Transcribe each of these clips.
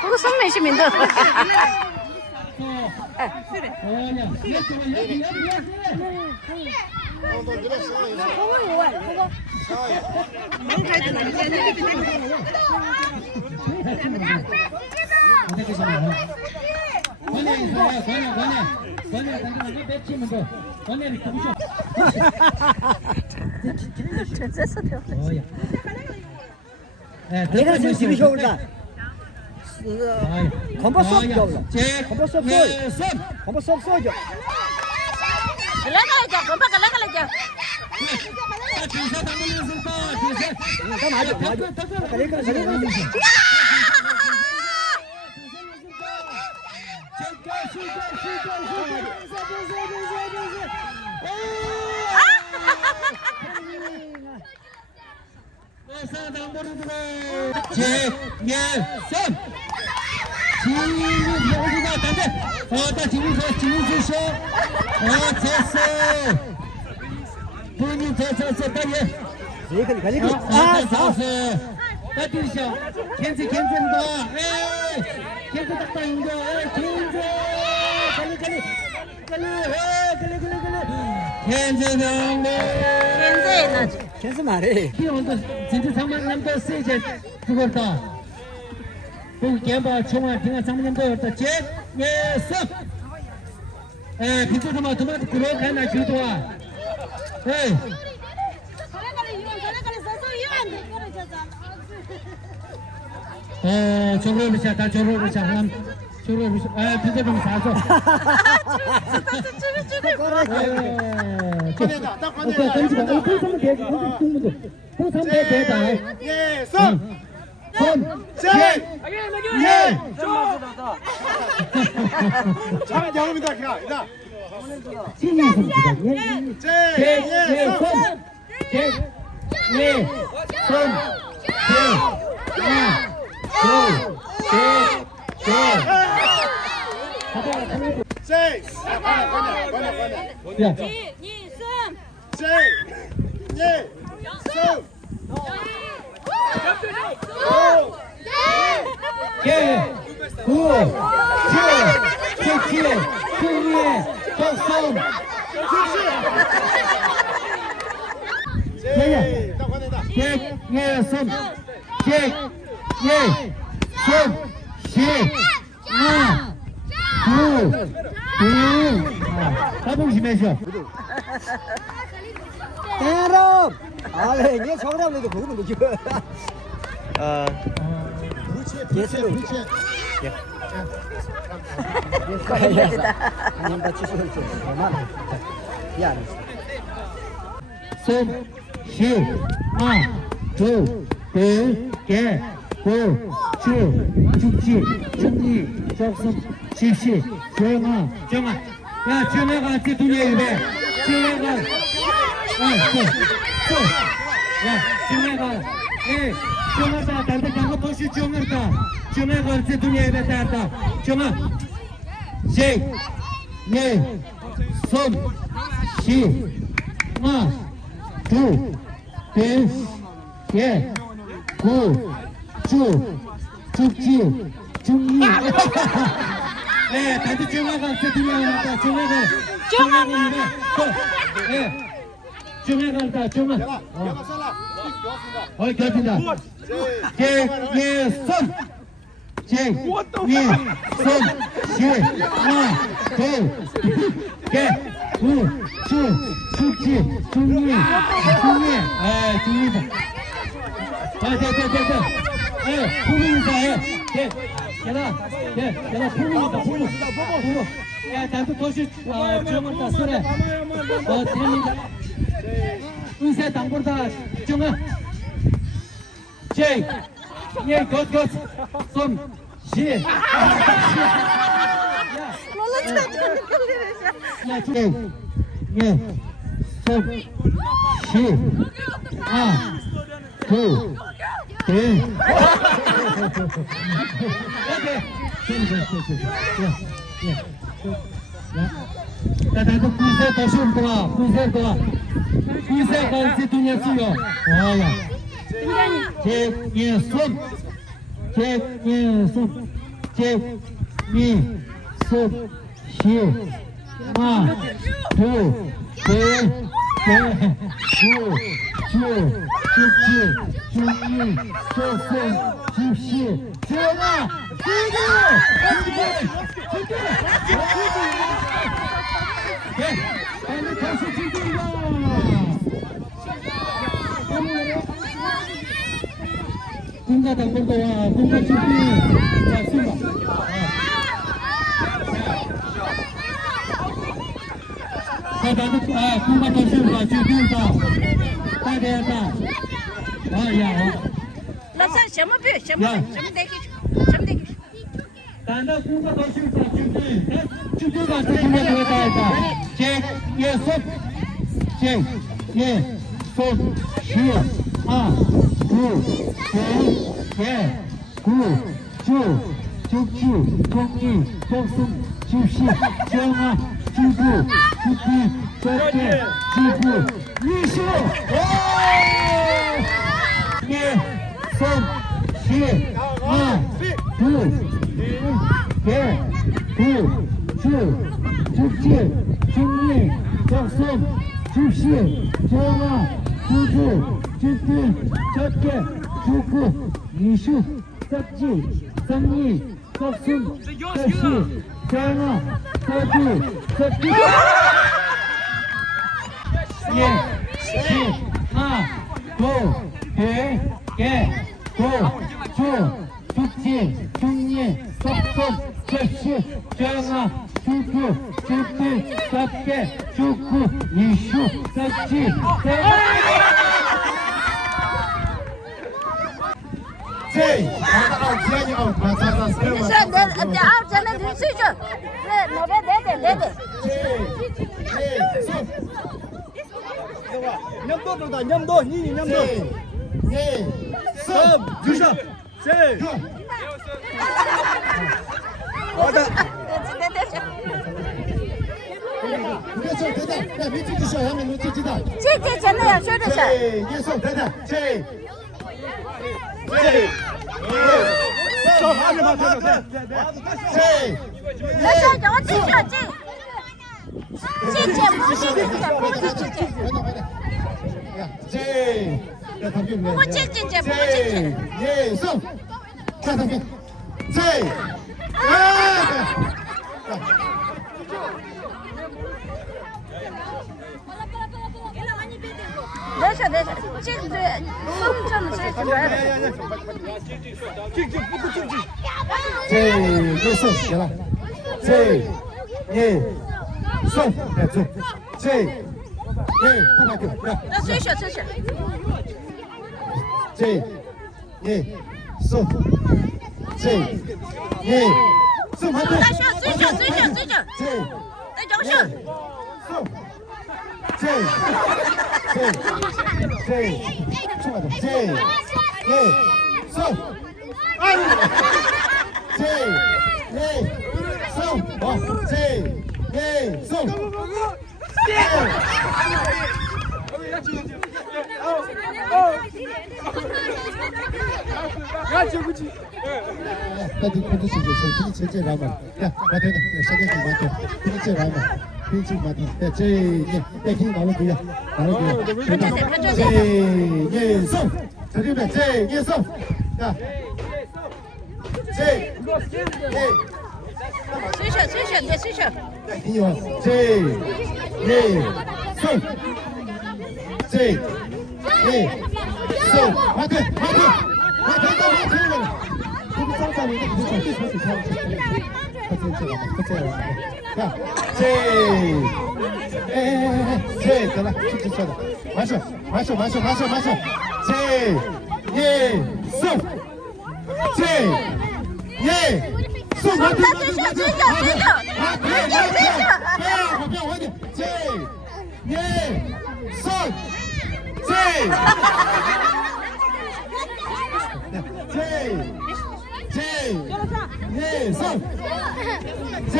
그거 선배시민들. 내가 지금 집이 겨울다. 컴버스 없죠? 컴버스 없어. 컴버스 없어죠. Kalakalaja, kompa kalakalaja. 맞아. 캔스 말해. 진짜 상만남도 세제 그거다. 그 개바 총알 등한 상만남도 제 예습. 비트도마 도마도 그러가나 주도와. 저거를 다 저거를 한 저거를 비트도마 사서. 딱 대람! 이게 저거라고 그거는 뭐지? 예술로 아닌가 취소했죠. 야, 손, 시, 두, 개, 고, 죽지, 죽리, 적성, 십시, 정아. 야, 정아가 제 두뇌 입에. 정아가, 정아가, 정아가 단대 장고 도시 정아가. 정아가 제 두뇌 입에 따다. 정아, 시, 손, 시, 두, 개, 고, 죽지, 죽리. 단대 정아가 제 두뇌 입에 정아가. 정아. 결합니다. 손. 죽지, 중리. 풍민이다. 걔나 풍민이다. 단도 도시 정원다 소래. 됩니다. 의세 당보다 정아. 것. 손. 시. 손. 시. 두. 나도 군세 다시 올 거야. 군세 갈지 두냐 쓰요. 와야. 손. 제예순 제미순 시마 두대대 주주 주지 주이 조선 주시 전화 주주 빨리 다시 주주입니다. 군가 당번도와 군가 준비 자 승바 자 나도 군가 더 승바 준비다 다대다 아야 老三什么病？什么病？什么得给？什么得给？ 나도 군가 더 승바 준비 준비가 준비가 되었다 제 예선 제 예선 시아 구 개 구 주 주주 종이 종순 주시 정아 주부 주비 적개 주부 이수 예선 시아 구개구 주지 종이 종순 주시 정아 주부 주비 적개 주부 이수 섭지 섭리 섭순 섭시 정아 서주 섭지 주지 중리 섭순 섭시 정아 주부 주비 적개 주부 이수 섭지你说那咱们的岁数，那那边得。 냠도다 냠도 니니 냠도 썸 주셔 세 맞아 그래서 대단 야 밑에 주셔 하면 밑에 지다 这真的要说的是， 예선 대단 제 썸 하지 마 제 那说我这不是제 야, 담배 없네. 뭐 찔찔찔, 뭐 제, 찔찔. 예, 성. 자, 담배. 제.得，这个这么是主要的。 제, 예, 성. 얘라. 제, 예, 성. 야, 제, 예, 또 바뀌어. 야. 那水血。 제, 예, 성. 제, 예, 성. 大学水血。 제, 那叫什？ 성. 제, 총하자. 제, 예, 성. 제, 예, 성. 제, 예, 성.那就控制情绪，平时这来嘛，呀，马头的，现在是马头，平时来嘛，平时马头，对，这耶，对，听马路不一样，马路不一样，这耶送，这对不对？这耶送，呀，这耶，水血。 听有，这耶送，这耶送，马头。 제,得了，是错的，完事，제, 예, 송, 제, 예, 송,水血。 예, 송, 제, 예, 송, 제,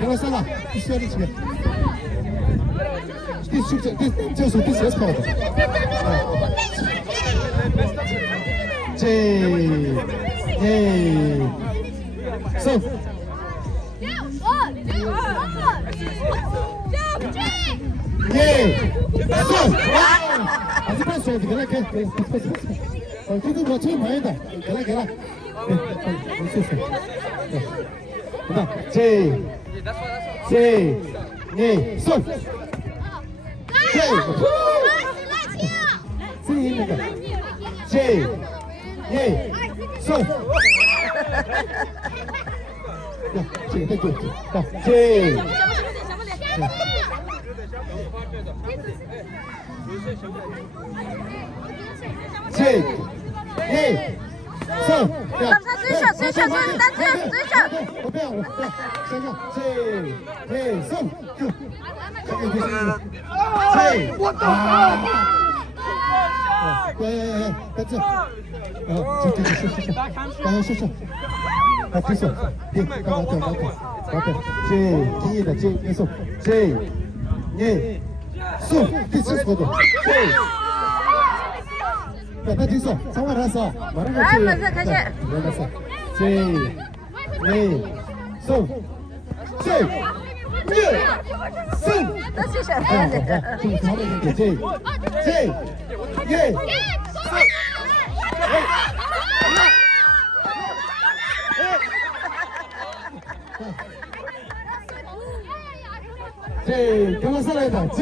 给我上了，第12集，这是第16套的。 손. 손. 아직 봤어. 이렇게. 지금 뭐 처음 봐야 돼. 그래. 그다음 손. 스윙입니다. 손. 야, 땡큐. 손. 나 됐어. 정말 알았어. 말한 거지. 알았어, 다시. 알았어. 손. 다시 시작해야 돼. 좀 잘하는 게 경화 살아야다. 손.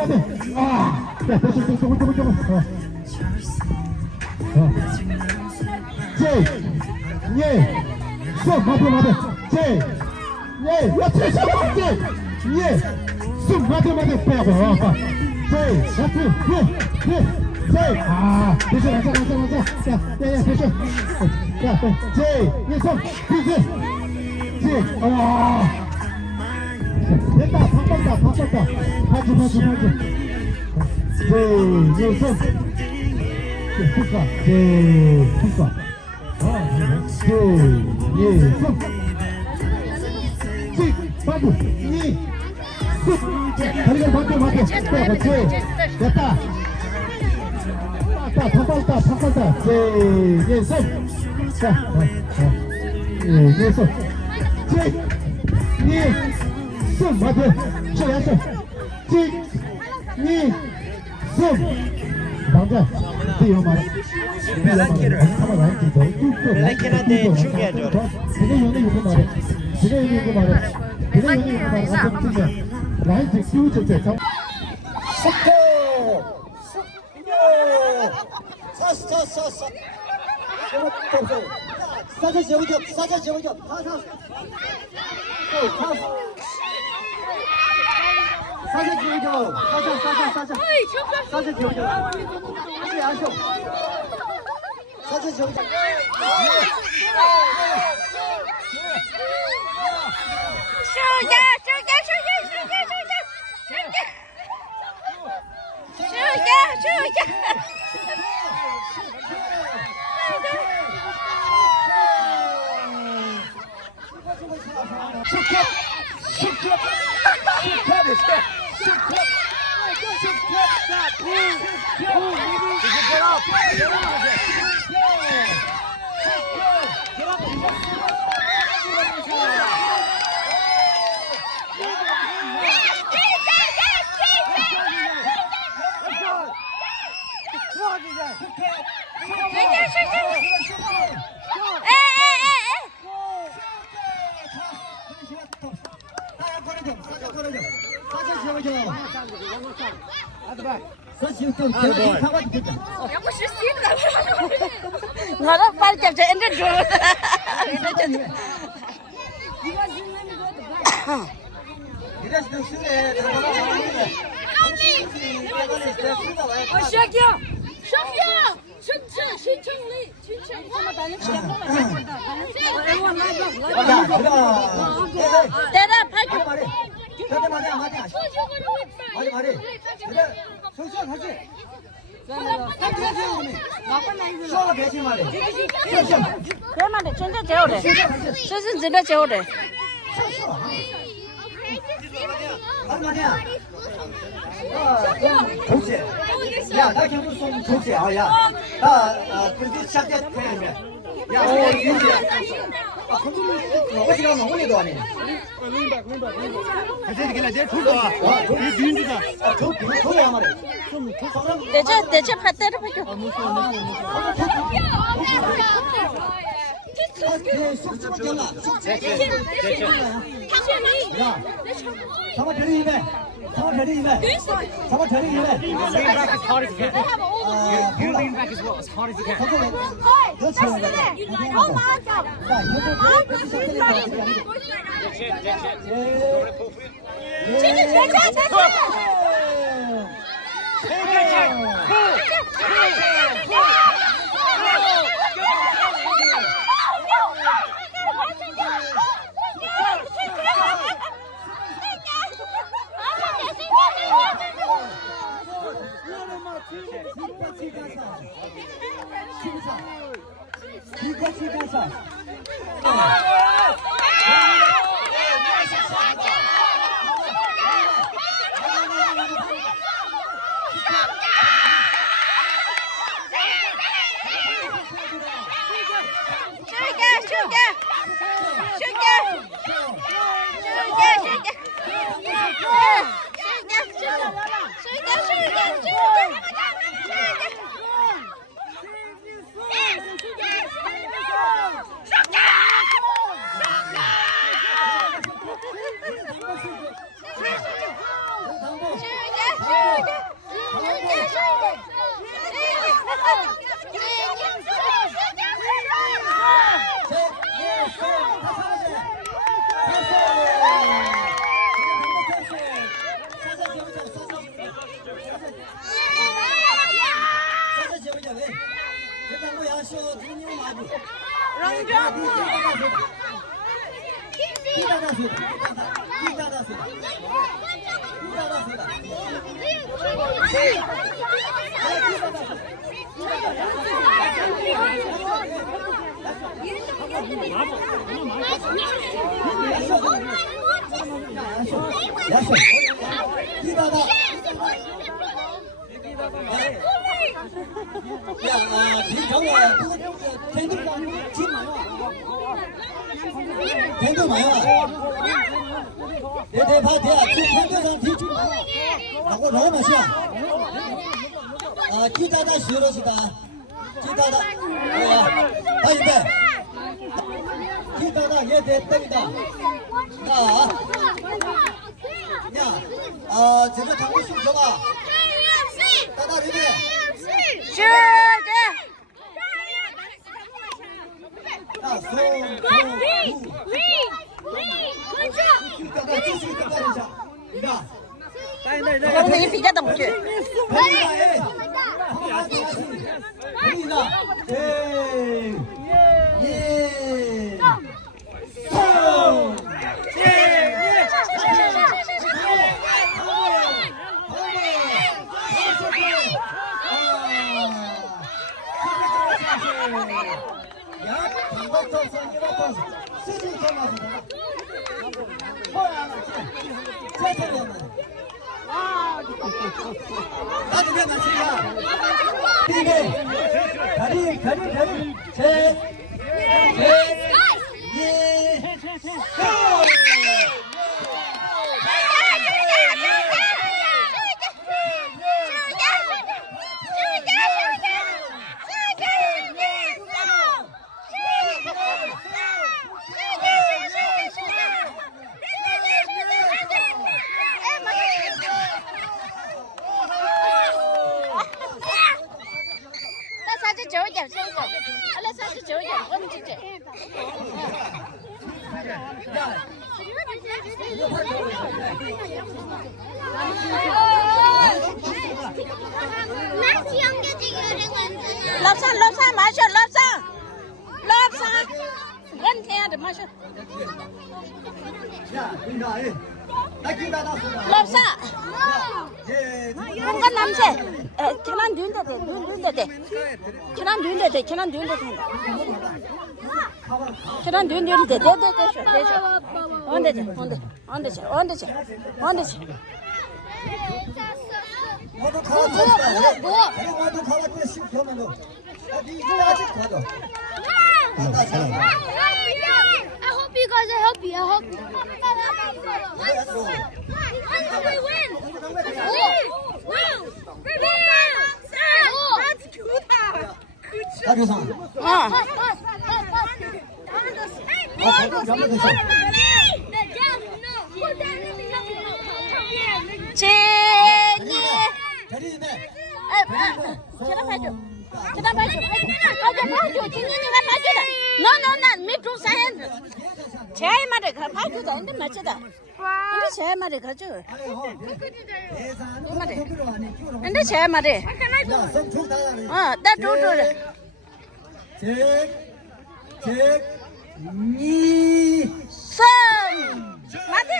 맞아. 아, 야, 됐어. 손, 맞아. 손, 맞아. 빼고. 아, 됐어. 야, 됐어. 야, 손, 됐다. 바꿨다. 하지. 손. 훅가. 손. 다리가 바꿔. 됐다. 바꿨다. 손. 손 맞아. 손. 남자. 뛰어 말아. Melekirade together. 라이트 키우쳤대. 사자 제우죠. 사자. 나랑 빨리 잡자. 엔드 줘. 대만에 전자 제오래. 저는 전자 제오래. 야, 나 경고 좀 좋지. 아, 야. 나 그래도 시작됐 그래. 야, 윤지. 아, 그거는 어디 가면 오늘도 안 해. 그때 그냥 제일 좋다. 이 윤주다. 아, 저야 말이야. 대체 파대를 받겨. 숙주만 잘라. 야, sama dari ini. Sama dari ini. Sama dari ini. Lean back as hard as you can. You lean back as well, as hard as you can. 제가 당구 좀 줘봐. 따다 리베.你比较懂事。나중에 마시야. 이게 다리 제久一点，收一点。来，39一点，我们姐姐。 럽사 마셔 럽사 렌테야 마셔 럽사 뭔가 남새 계란 누운데 돼 계란 누운데 돼 모두 가봤지? 모두 가봤지? 10초만 더. 이거 아직 가도. I hope you guys are happy. I hope we win. 박효상. 제니 대리네. 계란 봐줘 진이가 봐줘라 너는 밑으로 사야 제 말을 봐줘다 근데 맞지다 근데 제 말을 가져 근데 제 말이 나 도도래 선 맞아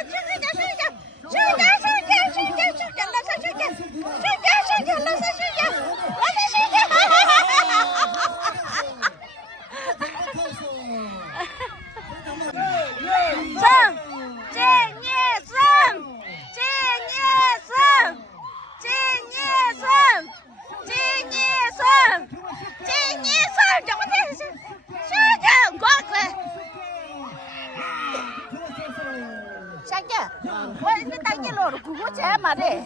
그거 제 말해.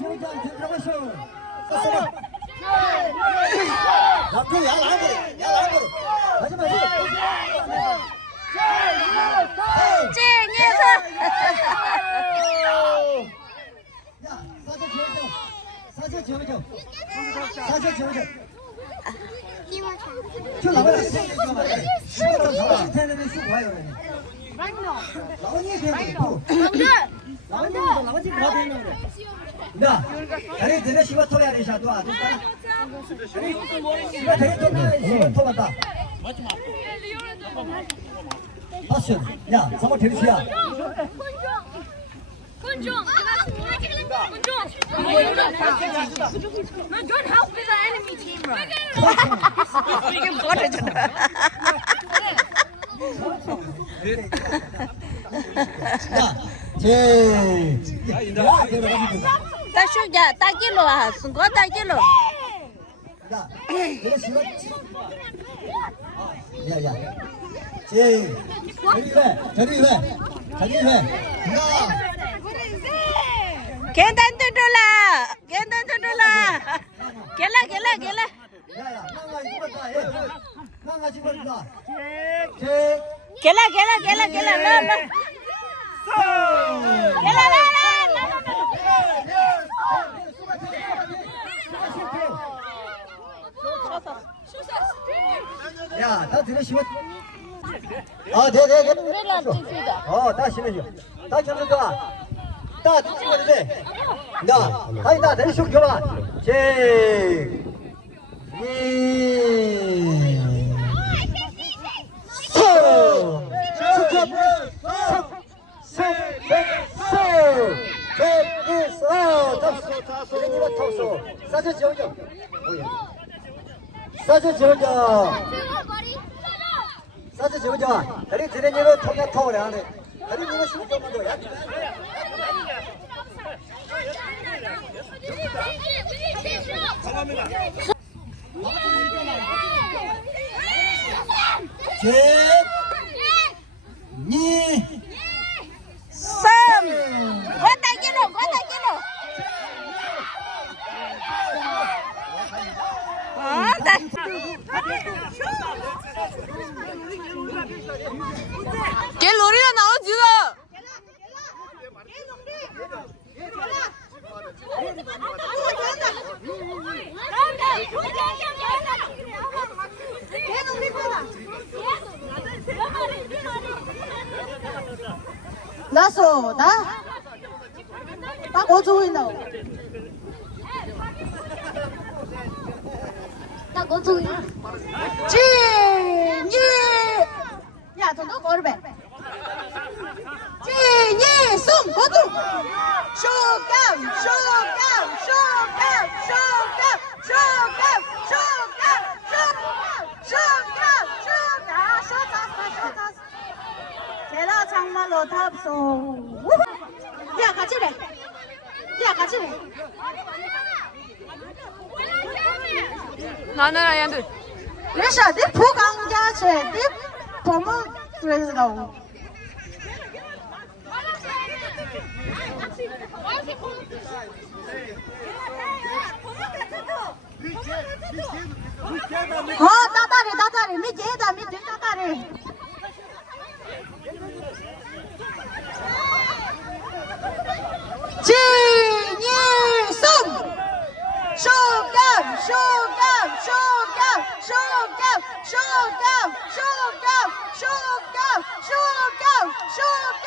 나, 다리 들에 시바 토야 되셔 또 아주 시바 되게 또 시바 토마다. 파스, 야, 사모 되시야. Kunjung. No, don't help with the enemy team, right? Ta shu ja ta kilo ha sun ko ta kilo 야, 내가 시바. 야, 야. 제, 저리 왜? 나. 계단 뜯어라 gel라 야야, 나가 집어다. gel라 no gel라 야, 다 들으시면. 아, 네. 다 심해줘. 다 잡는다. 다 찍어야 나, 아니 나 내리쇼 줘봐. 사진 지우자. 다리 드레니로 통역통을 하네. 다리 누가 쉬는 것만 야. 걔 로리가 나오지도. Get 나서 나? 딱 어쩌이나? 딱 어쩌이나? 진이! 야, 너 거르베. 진이 숨 거두. 쇼감, 쇼감, 쇼감, 쇼감, 쇼감, 쇼감, 쇼감, 쇼감, 쇼감, 쇼감, 쇼감. 제라 장말로 탑소. 야, 같이 해. 야, 같이 해. 나는 아이한테. 그래서 네 부강자체, 네 부모 그래서. 나다리, 밑에다, 밑에 나다리. 진이숨! 쇼감, 쇼감, 쇼감, 쇼감, 쇼감, 쇼감, 쇼감, 쇼감, 쇼감,